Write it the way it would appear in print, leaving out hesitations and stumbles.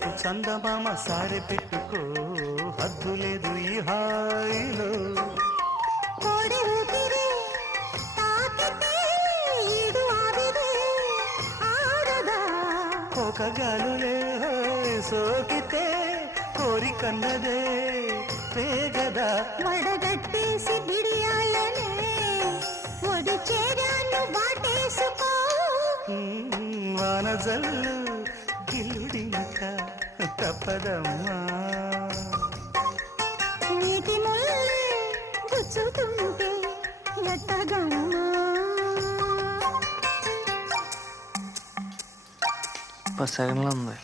కళ్ళకు చందమామ సారె పెట్టుకో, హద్దు లేదు ఈ హాయిలో. కోడి ఊపిరి తాకితే ఈడు ఆవిరి ఆడదా, ఒక గాలులే సోకితే కోరికన్నదే పేగదా. వడగట్టేసి బిడియాలనే ఒడి చేరాను వాటేసుకో. వానజల్లు గిల్లుడింక తప్పదమ్మా, నీటి ముల్లే గుచ్చుతుంటే ఎట్టగమ్మా. సెకండ్లో ఉంది.